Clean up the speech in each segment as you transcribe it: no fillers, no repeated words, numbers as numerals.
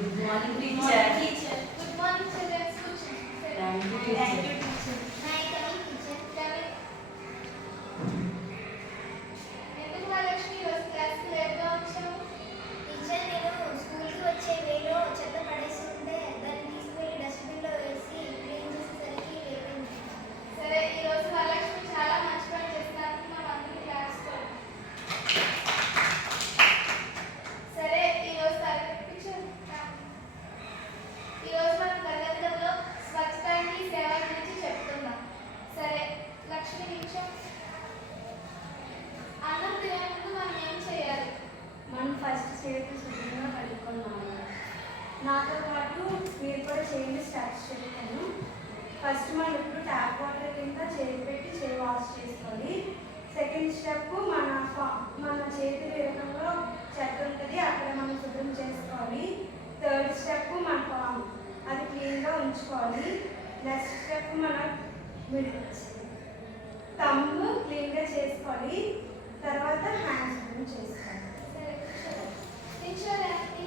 Good morning, teacher. Good morning, children. Thank Thank you, you, teacher. teacher. ఎందుకు మహాలక్ష్మి ఈరోజు క్లాస్కి లేట్గా వచ్చావు? టీచర్, నేను స్కూల్కి వచ్చే వేలో చెత్త పడేసి ఉంటే దాన్ని తీసుకెళ్ళి డస్ట్బిన్లో వేసి క్లీన్ చేసేసరికి లేట్ అయింది. సరే, ఈరోజు మహాలక్ష్మి చాలా మంచి పని చేసినందుకు మనం అందరికీ క్లాస్లో. సరే, ఈరోజు ఈరోజు మనం తరగతిలో స్వచ్ఛతానికి సేవ గురించి చెప్తున్నాం. సరే, లక్ష్మి నిమిషం. అన్నం తినే ముందు మనం ఏం చేయాలి? మనం ఫస్ట్ చేతులు శుభ్రంగా కడుక్కోవాలి. నాతో పాటు మీరు కూడా చేయండి. స్టార్ట్ చేస్తాను. ఫస్ట్ మనం ఇప్పుడు ట్యాప్ వాటర్ కింద చేతి పెట్టి చేయి వాష్ చేసుకోవాలి. సెకండ్ స్టెప్ మన చేతి వేగంలో చెత్త ఉంటుంది, అక్కడ మనం శుభ్రం చేసుకోవాలి. థర్డ్ స్టెప్ మన పాము, అది క్లీన్గా ఉంచుకోవాలి. నెక్స్ట్ స్టెప్ మన తమ్ము క్లీన్గా చేసుకోవాలి. తర్వాత హ్యాండ్స్ శుభ్రం చేసుకోవాలి. సరే, నిల్చోండి.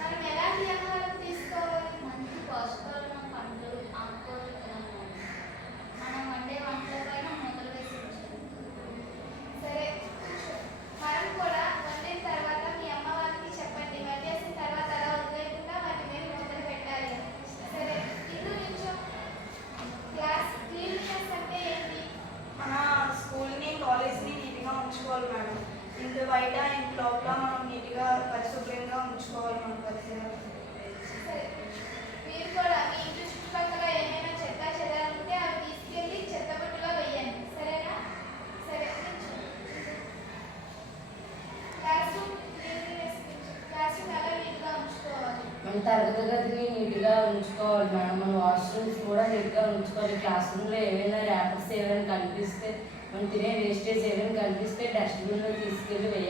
మనం ఎలాంటి ఆహారం తీసుకోవాలి? మంచి పోషకాలను పండ్లు, ఆకుకూరలు తినాలి. మనం వండే వంటల పైన మూతలు వేసి ఉంచాలి. సరే, మనం కూడా వండిన తర్వాత మీ అమ్మ వాళ్ళకి చెప్పండి. వండేసిన తర్వాత అలా వదిలేకుండా వాటి మీద మూతలు పెట్టాలి. సరే, ఇల్లు నిల్చో. క్లాస్ క్లీన్‌నెస్ అంటే ఏంటి? మన స్కూల్ని కాలేజ్ని నీట్గా ఉంచుకోవాలి మేడం. ఇంటి బయట ఇంటి లోపల మనం నీట్గా పరిశుభ్రంగా ఉంచుకోవాలి మన పరిసరాలు. సరే, మీరు కూడా మీ ఇంటి చుట్టుపక్కల ఏమైనా చెత్త చెదారం ఉంటే అవి తీసుకెళ్ళి చెత్తబుట్టలో వేయండి. సరేనా? సరే, నిల్చో. క్లాస్ చాలా నీట్గా ఉంచుకోవాలి. మన తరగతి గదిని నీట్గా ఉంచుకోవాలి మేడం. మన వాష్రూమ్స్ కూడా నీట్గా ఉంచుకోవాలి. క్లాస్ రూమ్లో ఏమైనా ర్యాపర్స్ ఏమైనా కనిపిస్తే, మనం తినే వేస్టేజ్ ఏమైనా కనిపిస్తే డస్ట్బిన్లో తీసుకెళ్ళి వేయాలి.